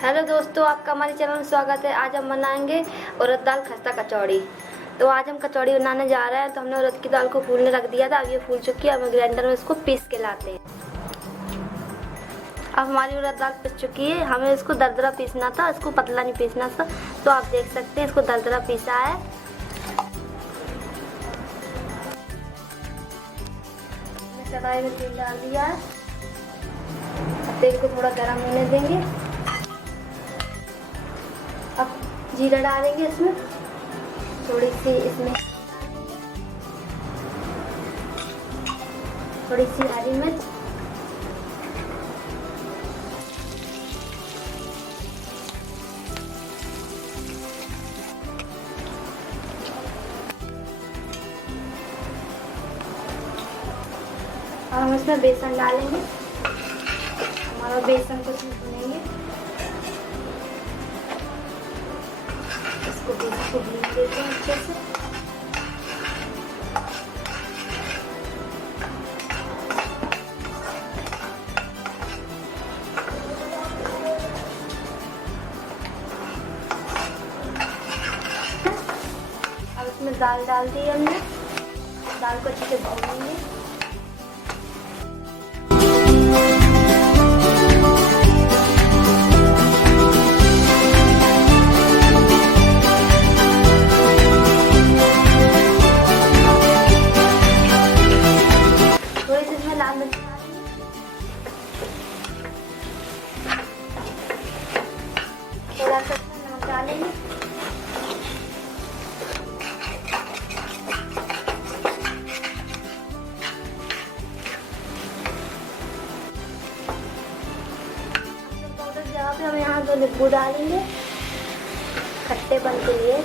Hello दोस्तों, आपका हमारे चैनल में स्वागत है। आज हम बनाएंगे उड़द दाल खस्ता कचौड़ी। तो आज हम कचौड़ी बनाने जा रहे हैं। तो हमने उड़द की दाल को फूलने रख दिया था। अब ये फूल चुकी है। अब हम ग्राइंडर में इसको पीस के लाते हैं। अब हमारी उड़द दाल पिस चुकी है। हमें इसको दरदरा पीसना था, इसको पतला नहीं पीसना था। तो आप देख सकते हैं इसको दरदरा पीसा है। कढ़ाई में तेल डाल दिया है। तेल को थोड़ा गर्म होने देंगे। अब जीरा डालेंगे इसमें, थोड़ी सी हरी मिर्च, और हम इसमें बेसन डालेंगे। हमारा बेसन को इसमें भूनेंगे। इसको भून देते हैं अच्छे से। अब इसमें दाल डाल दी हमने। दाल को अच्छे से भूनेंगे। लाल मिर्च थोड़ा सा नमक डालेंगे। पाउडर जगह पे हम यहाँ 2 नींबू डालेंगे खट्टेपन के लिए।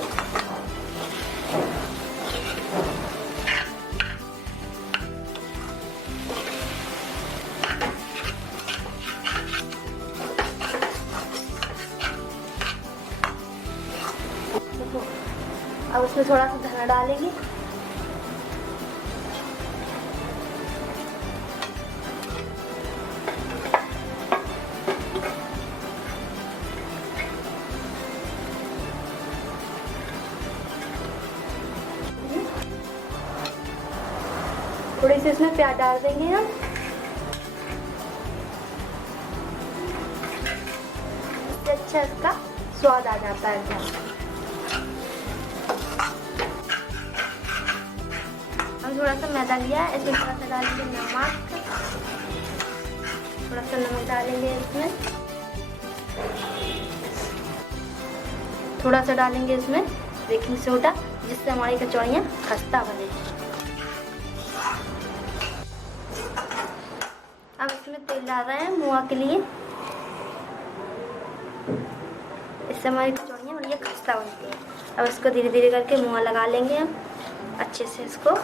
अब उसमें थोड़ा सा धना डालेंगे। थोड़ी सी इसमें प्याज डाल देंगे हम। इससे अच्छा इसका स्वाद आ जाता है। थोड़ा सा मैदा लिया है, इसमें थोड़ा सा डालेंगे नमक, थोड़ा सा नमक डालेंगे इसमें, थोड़ा सा डालेंगे इसमें बेकिंग सोडा, जिससे हमारी कचौड़ियाँ खस्ता बने। अब इसमें तेल डाल रहे हैं मुआ के लिए। इससे हमारी कचौड़ियाँ बढ़िया खस्ता बनती है। अब इसको धीरे धीरे करके मुआ लगा लेंगे हम अच्छे से इसको।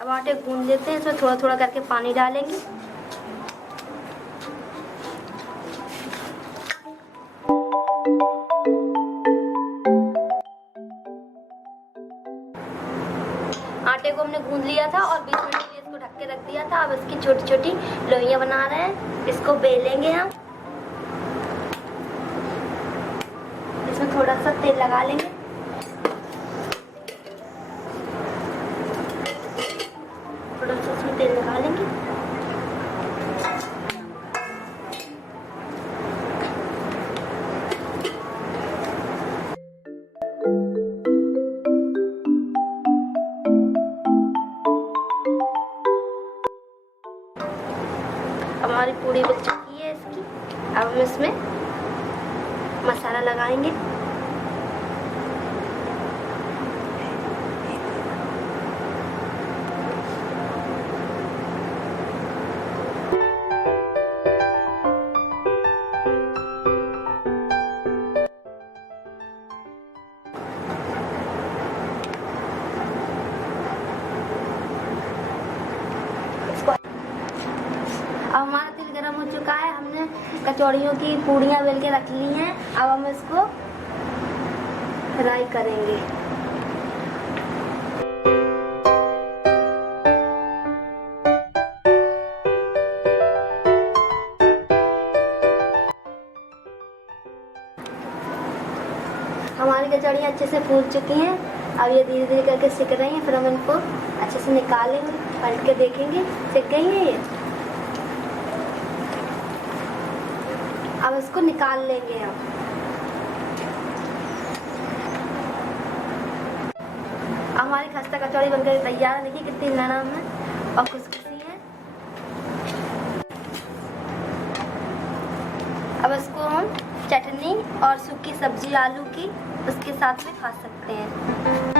अब आटे गूंद लेते हैं। इसमें थोड़ा थोड़ा करके पानी डालेंगे। आटे को हमने गूंद लिया था और 20 मिनट के लिए इसको ढक के रख दिया था। अब इसकी छोटी छोटी लोइयां बना रहे हैं। इसको बेलेंगे हम। इसमें थोड़ा सा तेल लगा लेंगे। थोड़ा सा इसमें तेल लगा लेंगे। हमारी पूरी बन चुकी है इसकी। अब हम इसमें मसाला लगाएंगे। अब हमारा तेल गर्म हो चुका है। हमने कचौड़ियों की पूड़ियाँ बेल के रख ली हैं। अब हम इसको फ्राई करेंगे। कचौड़ियाँ अच्छे से फूल चुकी हैं। अब ये धीरे धीरे करके सिक रही हैं, फिर हम इनको अच्छे से निकालेंगे, पलट के देखेंगे सिक गई हैं ये। अब इसको निकाल लेंगे हम। हमारी खस्ता कचौड़ी बनकर तैयार है। देखिए कितनी नरम है और खुशखुशी है। अब इसको हम चटनी और सूखी सब्जी आलू की उसके साथ में खा सकते हैं।